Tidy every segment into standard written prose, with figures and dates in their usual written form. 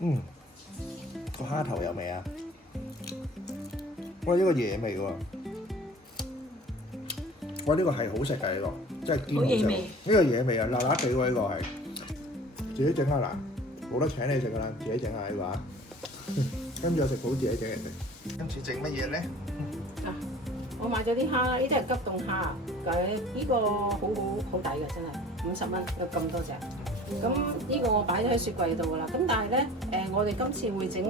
個蝦頭有味啊！哇，呢個野味喎！哇，呢個係好食㗎，呢個真係堅好食。呢個野味啊，辣辣地喎，呢個係自己整下嗱，冇得請你食㗎啦，自己整下呢個啊！跟住我食好自己整嚟食。今次整乜嘢咧？我買咗啲蝦啦，呢啲係急凍蝦啊！呢個好抵嘅，真係50蚊有咁多隻。咁呢個我擺咗喺雪櫃度㗎啦。咁但係咧，我哋今次會整，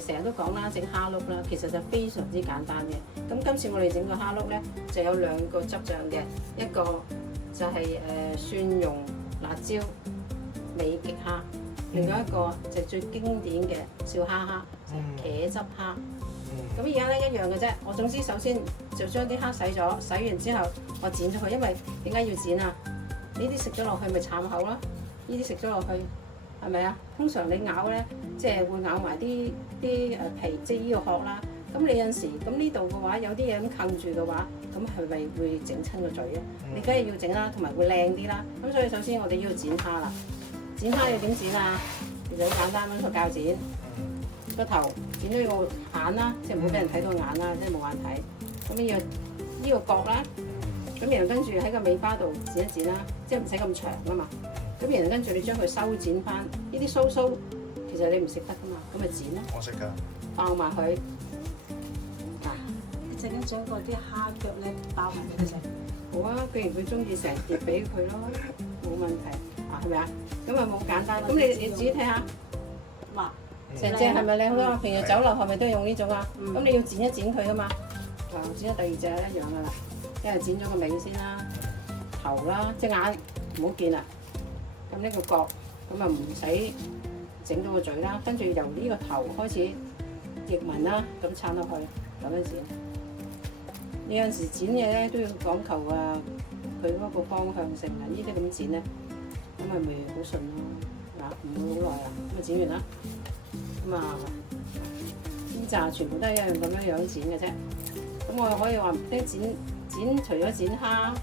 成日都講啦，整蝦碌啦，其實就非常之簡單嘅。咁今次我哋整個蝦碌咧，就有2個汁醬嘅，一個就係蒜蓉辣椒美極蝦，另外一個就最經典嘅笑蝦蝦，就係茄汁蝦。咁而家咧一樣嘅啫，我總之首先就將啲蝦洗咗，洗完之後我剪咗佢，因為點解要剪啊？呢啲食咗落去咪慘口咯，呢啲食咗落去係咪啊？通常你咬咧，即係會咬埋啲皮，即係呢個殼啦。咁你有陣時咁呢度嘅話，有啲嘢咁冚住嘅話，咁係咪會整親個嘴啊？你梗係要整啦，同埋會靚啲啦。咁所以首先我哋要剪蝦啦，剪蝦要點剪啊？其實好簡單，揾個鉸剪。個頭剪咗個眼啦，即係唔好俾人睇到眼啦，即係冇眼睇。咁呢個角啦，咁然後跟住喺個尾巴度剪一剪啦，即係唔使咁長啊嘛。咁然後跟住你將佢修剪翻，呢啲鬚其實你唔食得噶嘛，咁咪剪咯。我食㗎。爆埋佢。一陣間將嗰啲蝦腳咧包埋俾佢食。好啊，既然佢中意成碟俾佢咯，冇問題。係咪啊？咁啊冇簡單。咁你自己睇下。哇！成隻係咪靚好多？平時酒樓係咪都用呢種啊？咁你要剪一剪佢噶嘛？剪咗第二隻一樣噶啦，因為剪咗個尾先啦，頭啦，隻眼唔好見啦。咁呢個角咁啊唔使整到個嘴啦，跟住由呢個頭開始翼紋啦，咁撐落去咁樣剪。有陣時剪嘢咧都要講求佢嗰個方向性啊！呢啲咁剪咧，咁咪好順咯，嗱唔會好耐啦。咁啊剪完啦。咁啊，呢扎全部都係一樣咁樣剪嘅啫。咁我可以話，除咗剪蝦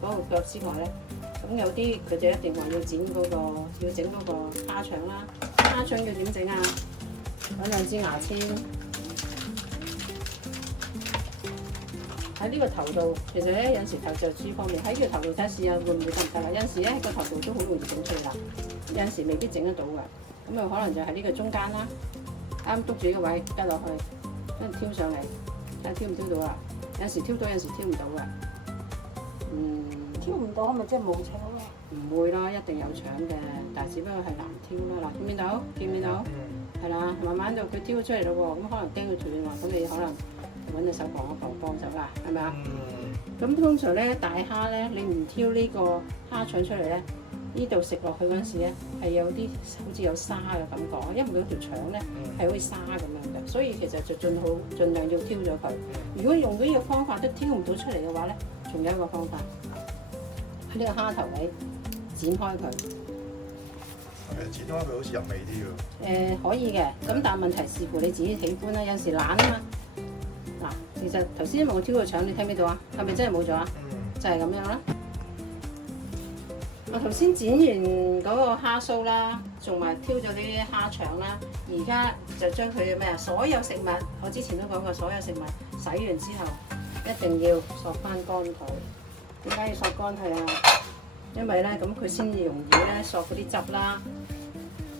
嗰個腳之外咧，咁有啲佢就一定話要整嗰個蝦腸啦。蝦腸要點整啊？揾2支牙籤喺呢個頭度。其實咧有陣時頭就豬方面喺呢個頭度睇試下會唔會得唔得啦。有陣時咧喺個頭度都好容易整出嚟啦，有陣時未必整得到㗎。咁啊，可能就喺呢個中間啦，啱篤住呢個位加落去，跟住挑上嚟，睇下挑唔挑到啦。有時挑到，有時挑唔到嘅。挑唔到係咪即係冇腸啊？唔會啦，一定有腸嘅，但係只不過係難挑啦。嗱，見唔見到？見唔見到？係啦，慢慢就佢挑咗出嚟咯喎。咁可能驚佢斷喎，咁你可能揾隻手幫一幫手啦，係咪啊？咁通常咧大蝦咧，你唔挑呢個蝦腸出嚟咧。呢度食落去嗰陣時咧，係有啲好似有沙嘅感覺，因為嗰條腸咧係好似沙咁樣嘅，所以其實就盡量要挑咗佢。如果用到呢個方法都挑唔到出嚟嘅話咧，仲有一個方法喺呢個蝦頭位剪開佢。剪開佢好似入味啲喎。可以嘅，咁但係問題視乎你自己喜歡啦。有時懶啊嘛。嗱，其實頭先因為我挑個腸，你睇唔睇到啊？係咪真係冇咗啊？就係咁樣啦。我頭先剪完嗰個蝦鬚啦，仲埋挑咗啲蝦腸啦，而家就將佢咩啊？所有食物，我之前都講過，所有食物洗完之後一定要索翻乾佢。點解要索乾佢啊？因為咧，咁佢先至容易咧索嗰啲汁啦。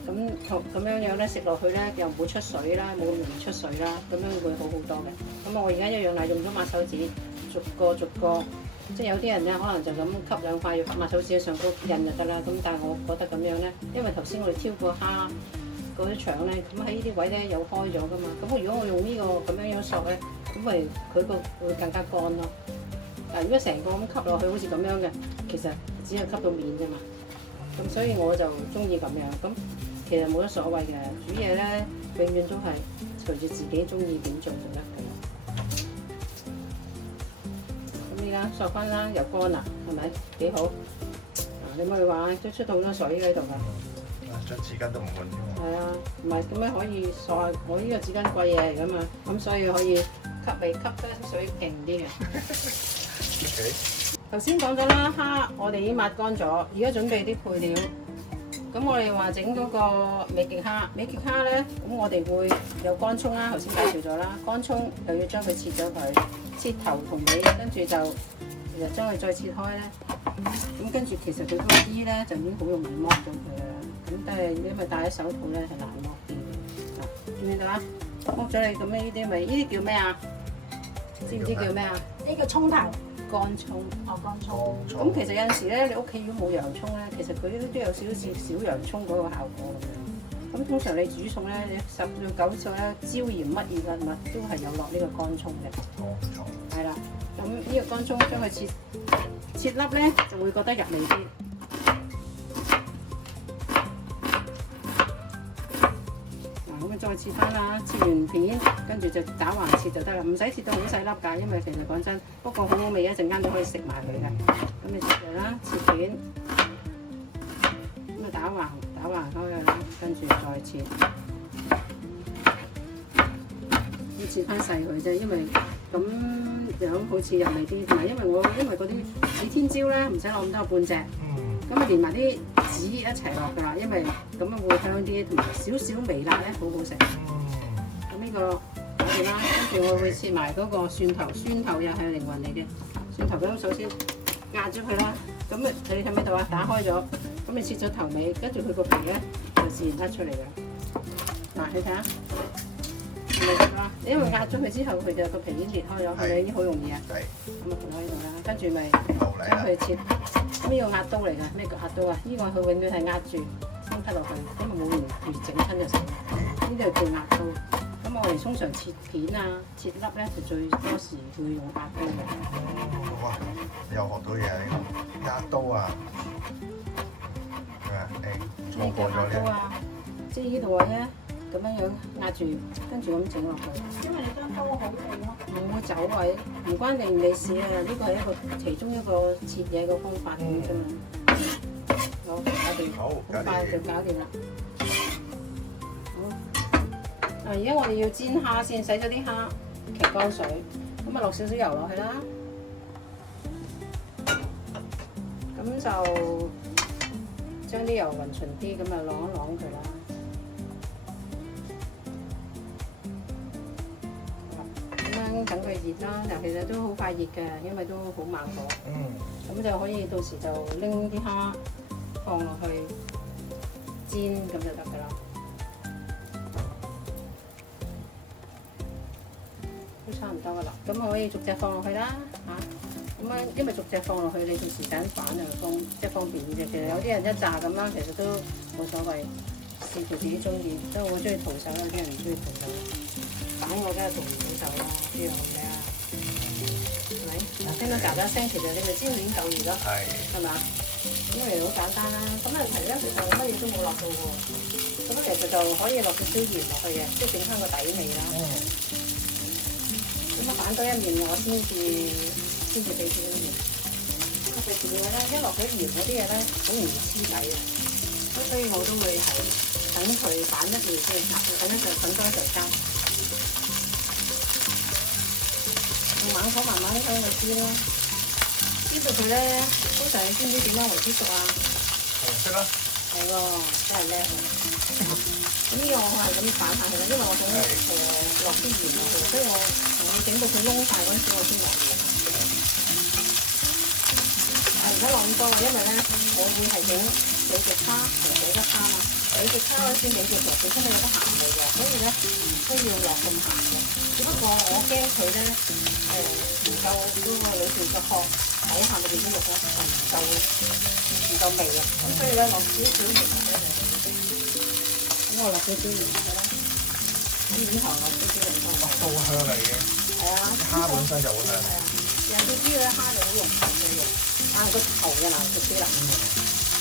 咁樣咧食落去咧又唔會出水啦，冇咁容易出水啦，咁樣會好好多嘅。咁我而家一樣係用咗抹手指，逐個。即係有啲人咧，可能就咁吸2塊，要抹手指上高印就得啦。咁但係我覺得咁樣咧，因為頭先我哋挑過蝦嗰啲腸咧，咁喺呢啲位咧有開咗噶嘛。咁如果我用呢個咁樣索咧，咁咪佢個會更加乾咯。嗱，如果成個咁吸落去好似咁樣嘅，其實只係吸到面啫嘛。咁所以我就中意咁樣。咁其實冇乜所謂嘅，煮嘢咧永遠都係隨住自己中意點做就得㗎啦。而家索翻啦，又乾啦，係咪幾好？你咪話都出到好多水喺度㗎。張紙巾都唔換添喎。係啊，唔係咁樣可以索。我呢個紙巾貴嘢嚟㗎嘛，咁所以可以吸得水勁啲嘅。頭先講咗啦，蝦我哋已經抹乾咗，而家準備啲配料。咁我哋話整嗰個美極蝦，美極蝦咧，咁我哋會有乾葱啦，頭先介紹咗啦，乾葱又要將佢切咗佢，切頭同尾，跟住就其實將佢再切開咧，咁跟住其實佢嗰個衣咧就已經好容易剝咗佢啦。咁但係因為戴咗手套咧係難剝啲嘅，嗱，見唔見到啊？剝咗你咁呢啲咪呢啲叫咩啊？知唔知叫咩啊？呢個葱頭，乾葱。哦乾葱。咁其實有陣時咧，你屋企如果冇洋葱咧，其實佢都有少少似小洋葱嗰個效果咁樣。咁通常你煮餸咧，你10到90咧，椒鹽乜嘢嘅物都係有落呢個乾葱嘅。乾葱。係啦，咁呢個乾葱將佢切粒咧，就會覺得入味啲。咁再切翻啦，切完片，跟住就打橫切就得啦，唔使切到好細粒㗎，因為其實講真，不過好好味，一陣間都可以食埋佢嘅。咁你切佢啦，切片，咁啊打橫開佢啦，跟住再切，要切翻細佢啫，因為咁樣好似入味啲，同埋因為嗰啲指天椒咧唔使落咁多半隻，咁啊連埋啲籽一齊落㗎啦，因為咁樣會香啲，同埋少少微辣咧，好好食。咁呢個搞掂啦，跟住我會切埋嗰個蒜頭，蒜頭又係靈魂嚟嘅。蒜頭咁首先壓咗佢啦，咁你睇唔睇到啊？打開咗，咁你切咗頭尾，跟住佢個皮咧就自然甩出嚟㗎。嗱，你睇下，係咪咁啊？因為壓咗佢之後，佢就個皮已經裂開咗，係咪已經好容易啊？係。咁啊，放喺度啦，跟住咪將佢切。咁呢個壓刀嚟㗎，咩叫壓刀啊？呢個佢永遠係壓住先揩落去，咁啊冇完整親就成。呢啲叫壓刀。咁我哋通常切片啊、切粒咧，就最多時會用壓刀嘅。哇！又學到嘢呢個壓刀啊！呢個壓刀啊，即係呢度咧咁樣壓住，跟住咁整落去。因為你張刀好勁咯。唔會走位，唔關你唔你事啊！呢個係一個其中一個切嘢嘅方法咁啫嘛。好，搞掂，好快就搞掂啦。好，而家我哋要煎蝦先，洗咗啲蝦，騎乾水，咁啊落少少油落去啦。咁就將啲油勻勻啲，咁啊啷一啷佢啦。等佢熱啦，但其實都好快熱嘅，因為都好猛火。咁就可以到時就拎啲蝦放落去煎，咁就得㗎啦。都差唔多㗎啦，咁我可以逐隻放落去啦嚇。咁啊，因為逐隻放落去，你到時揀飯就方便啲嘅。其實有啲人一炸咁啦，其實都冇所謂，視乎自己中意。即係我中意徒手，有啲人唔中意徒手。蛋我梗係做唔到手啦，呢樣嘢啊，係咪？嗱，聽到喳喳聲，其實你咪煎已經夠熱咯，係嘛？因為好簡單啦。咁問題咧，其實我乜嘢都冇落到喎。咁其實就可以落少少鹽落去嘅，即係整翻個底味啦。咁啊，反多一面我先至俾少少鹽。咁啊，最重要咧，一落咗鹽嗰啲嘢咧，好容易黐底啊。咁所以我都會係等佢反一面先，等一陣等多一陣間。用猛火慢慢香佢煎咯，煎到佢咧，通常你知唔知點樣為之熟啊？紅色啦。係喎，真係叻啊！咁呢個我係咁反下佢啦，因為我想落啲鹽落去，所以我整到佢燶晒嗰陣時，我先落鹽。唔使落咁多嘅，因為咧，我會係整美極蝦同美吉蝦嘛。美極蝦嗰啲美極其實本身都有得鹹味嘅，所以咧唔需要落咁鹹嘅。只不過我驚佢咧唔夠嗰個裏邊個殼底下裏邊啲肉咧唔夠味啊，咁所以咧落少少鹽落去。咁我落少少鹽落去啦，咁面頭落少少鹽落去。都香嚟嘅。係啊，蝦本身就好香。係啊，有啲啲咧蝦就好濃嘅肉，但係個頭嘅難食啲啦。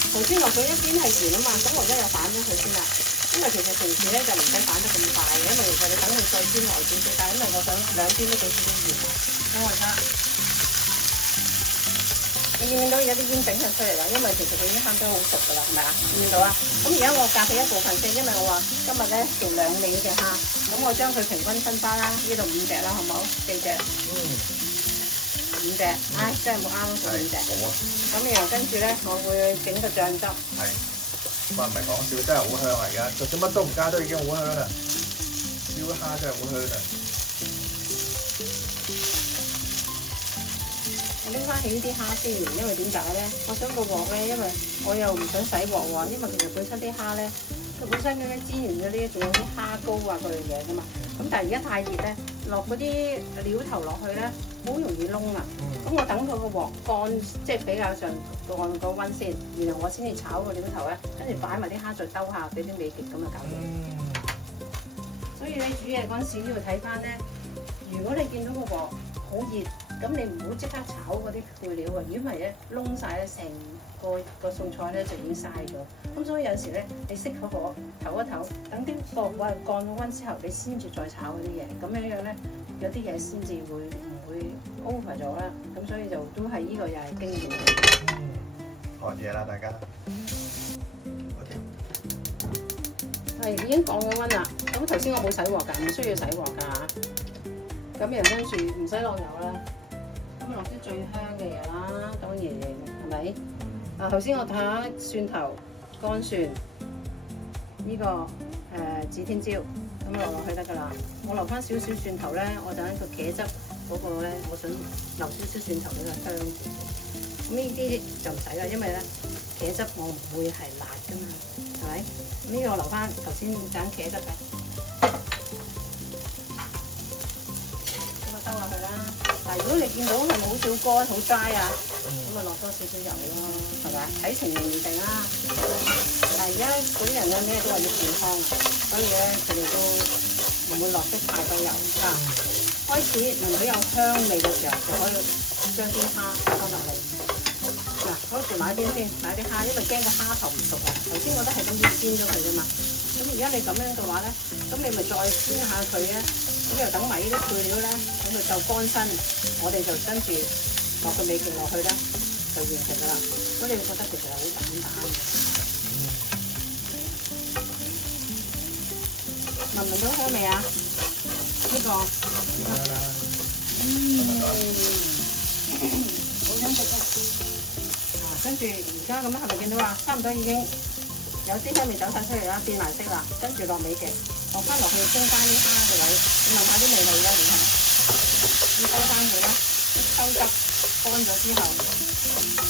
頭先落咗一邊係鹽啊嘛，咁我而家又反咗佢先啦。因為其實平時咧就唔使反得咁快嘅，因為其實你等佢再煎耐少少，但係因為我想兩邊都俾少少鹽，咁我而家你見唔見到有啲煙整咗出嚟啦？因為其實佢已經慳得好熟㗎啦，係咪啊？見唔見到啊？咁而家我隔起一部分先，因為我話今日咧做2尾嘅蝦，咁我將佢平均分花啦，呢度5隻啦，好唔好？4隻。5隻，唉，真係冇啱到5隻。好啊。咁然後跟住咧，我會整個醬汁。係。哇，唔係講笑，真係好香啊！而家就算乜都唔加都已經好香啦。燒蝦真係好香啊！我拎翻起呢啲蝦先，因為點解咧？我想個鑊咧，因為我又唔想洗鑊喎，因為其實本身啲蝦咧，佢本身嗰啲煎完嗰啲仲有啲蝦膏啊嗰樣嘢噶嘛。咁但係而家太熱咧，落嗰啲料頭落去咧，好容易燶啊。咁我等佢個鑊乾，即係比較上降個溫先，然後我先至炒個料頭咧，跟住擺埋啲蝦再兜下，俾啲味極咁就搞掂。所以你煮嘢嗰陣時都要睇翻咧，如果你見到個鑊好熱，咁你唔好即刻炒嗰啲配料啊，如果唔係咧燶晒咧，成個餸菜咧就已經嘥咗。咁所以有時咧，你熄個火唞一唞，等啲鑊降咗溫之後，你先至再炒嗰啲嘢，咁樣樣咧有啲嘢先至會唔會 over 咗啦。咁所以就都係呢個又係經驗。學嘢啦，大家。係已經降咗溫啦。咁頭先我冇洗鑊㗎，唔需要洗鑊㗎嚇。咁又跟住唔使落油啦。咁落啲最香嘅嘢啦，當然係咪？頭先我睇下蒜頭、乾蒜，呢、個指天椒，咁落去得㗎啦。我留翻少少蒜頭咧，我就喺個茄汁嗰個咧，我想留少少蒜頭俾佢香。咁呢啲就唔使啦，因為咧茄汁我唔會係辣㗎嘛，係咪？咁呢個我留翻頭先揀茄汁嘅，咁啊兜落去啦。但係如果你見到係冇好少乾好 dry 啊，咁啊落多少少油咯，係咪？睇情形而定啦。但係而家嗰啲人咧咩都話要健康啊，所以咧佢哋都唔會落得太多油啊。開始聞到有香味嘅時候，就可以將啲蝦收落嚟。嗱，嗰時買啲先，買啲蝦，因為驚個蝦頭唔熟啊。頭先我都係咁樣煎咗佢啫嘛。咁而家你咁樣嘅話咧，咁你咪再煎下佢咧。咁又等埋呢啲配料咧，等佢就乾身，我哋就跟住落個味勁落去咧，就完成㗎啦。所以你會覺得其實係好簡單嘅。聞唔聞到香味啊？呢個好香食啊！跟住而家咁樣係咪見到啊？差唔多已經有啲香味走晒出嚟啦，變埋色啦。跟住落味極，落翻落去中間啲蝦嘅位，聞下啲味道啦，你睇，要收翻佢啦，收汁乾咗之後就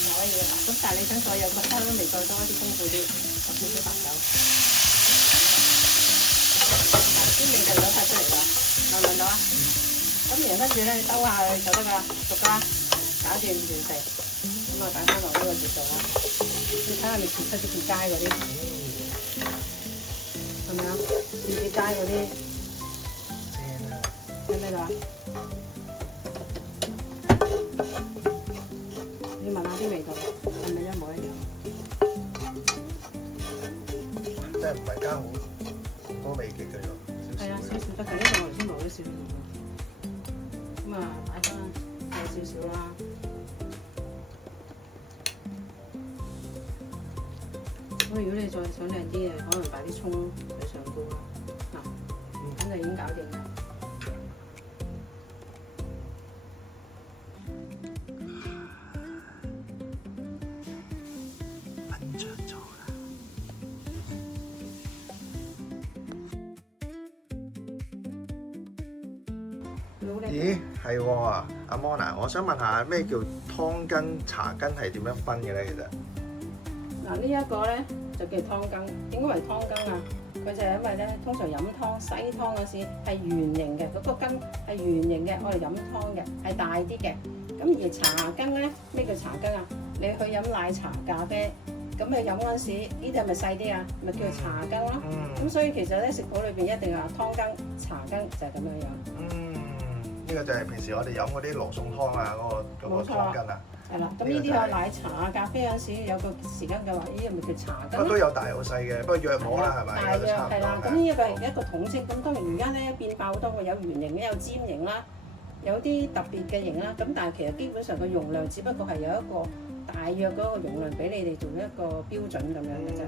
可以啦。咁但係你想再有個香味再多啲豐富啲，落少少白酒，嗱啲味就走晒出嚟啦，聞唔聞到啊？咁然後跟住咧兜下去就得㗎啦，熟啦，搞掂完成。咁啊擺翻落呢個碟度啦，你睇下你切出啲條街嗰啲，係咪啊？切啲街嗰啲，聽唔聽到啊？你聞下啲味道，係咪一模一樣？真係唔係加好多味極嘅喎，係啊，少少得㗎，因為我頭先落咗少少。咁啊，擺翻有少少啦。咁如果你再想靚啲嘅，可能擺啲葱喺上高啦。嗱，咁就已經搞掂啦。燜着咗啦！咦，係喎，阿 Mona，我想問下咩叫湯羹、茶羹係點樣分嘅咧？其實嗱，呢一個咧就叫湯羹。點解為湯羹啊？佢就係因為咧，通常飲湯西湯嗰時係圓形嘅，嗰個羹係圓形嘅，我哋飲湯嘅係大啲嘅。咁而茶羹咧，咩叫茶羹啊？你去飲奶茶、咖啡，咁你飲嗰陣時，呢啲係咪細啲啊？咪叫做茶羹咯。咁所以其實咧，食譜裏邊一定係湯羹、茶羹就係咁樣樣。呢個就係平時我哋飲嗰啲羅宋湯啊，嗰個湯羹啊。係啦，咁呢啲有奶茶啊、咖啡嗰陣時有個時間嘅話，呢啲咪叫茶羹咯。都有大有細嘅，不過約摸啦係咪？大約係啦，咁呢一個係一個統稱。咁當然而家咧變化好多，有圓形嘅，有尖形啦，有啲特別嘅形啦。咁但係其實基本上個容量只不過係有一個大約嗰個容量俾你哋做一個標準咁樣嘅啫。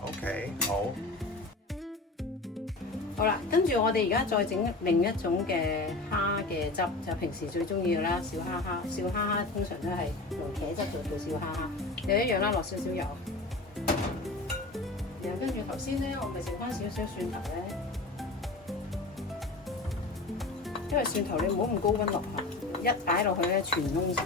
OK，好。好啦，跟住我哋而家再整另一種嘅蝦嘅汁，就平時最中意嘅啦，小蝦蝦。小蝦蝦通常都係用茄汁做小蝦蝦，又一樣啦，落少少油。頭先咧，我咪剩翻少少蒜頭咧，因為蒜頭你唔好咁高溫落去，一擺落去咧全燶晒。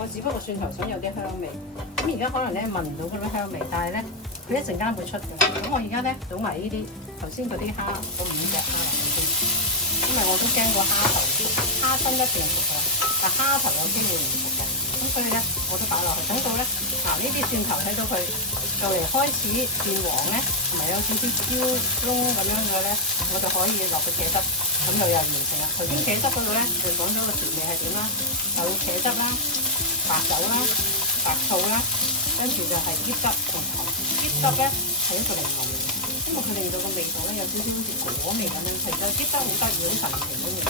我只不過蒜頭想有啲香味，咁而家可能咧聞唔到嗰啲香味，但係咧佢一陣間會出嘅。咁我而家咧倒埋呢啲頭先嗰啲蝦，嗰5隻蝦落去先，因為我都驚個蝦頭啲蝦身一定熟嘅，但蝦頭有機會唔熟嘅，咁所以咧我都擺落去，等到咧呢啲蒜頭睇到佢就嚟開始變黃咧，同埋有少少焦燶咁樣嘅咧，我就可以落個茄汁，咁就又完成啦。頭先茄汁嗰度咧就講咗個調味係點啦，有茄汁啦、白酒啦、白醋啦，跟住就係椰汁同糖。椰汁咧係一個檸檬嚟嘅，因為佢令到個味道咧有少少好似果味咁樣。其實椰汁好得意，好神奇嘅味道。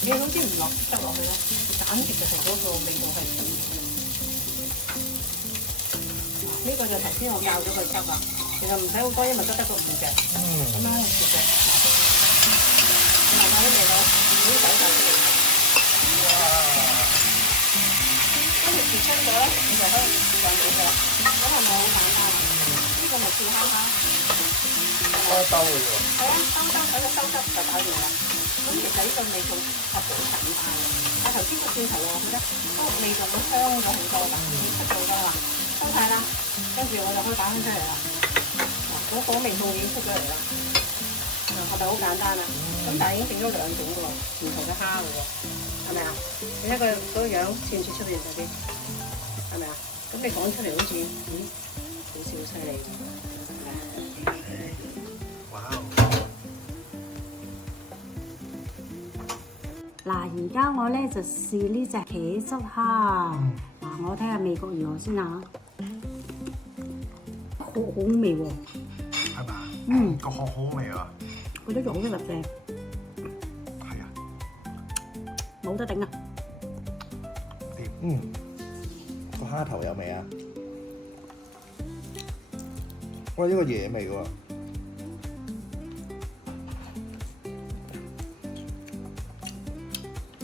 你好似唔落椰汁落去咧，簡直就係嗰個味道係唔同。呢個就頭先我教咗個汁啦，其實唔使好多，因為得個5隻，咁樣切嘅，慢慢啲味道，好洗晒出嚟。跟住切親咗咧，你就可以上到嘅啦。咁係咪好簡單啊？呢個咪跳蝦蝦，開兜嘅喎。係啊，收喺個收汁就搞掂啦。咁其實呢個味道係好簡單嘅，但頭先個蒜頭落去咧，嗰個味道都香咗好多㗎，出到㗎嘛。收晒啦，跟住我就可以擺翻出嚟啦。嗱，嗰味道已經出咗嚟啦，係咪好簡單啊？咁但係已經整咗2種嘅喎，唔同嘅蝦嘅喎，係咪啊？你睇佢嗰個樣似唔似出邊嗰啲？係咪啊？咁你講出嚟好似，好似好犀利，係咪啊？哇！嗱，而家我咧就試呢隻茄汁蝦。嗱，我睇下味覺如何先啊！好味喎，係嘛？個殼好味啊！嗰啲肉好得正，係啊，冇得頂啊！個蝦頭有味啊！喂，呢個野味喎！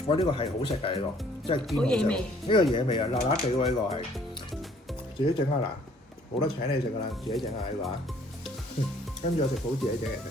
喂，呢個係好食㗎，呢個真係堅好食。呢個野味啊，辣辣地喎，呢個係自己整啊嗱，冇得請你食㗎啦，自己整啊呢個啊。跟住我食好自己整嚟食。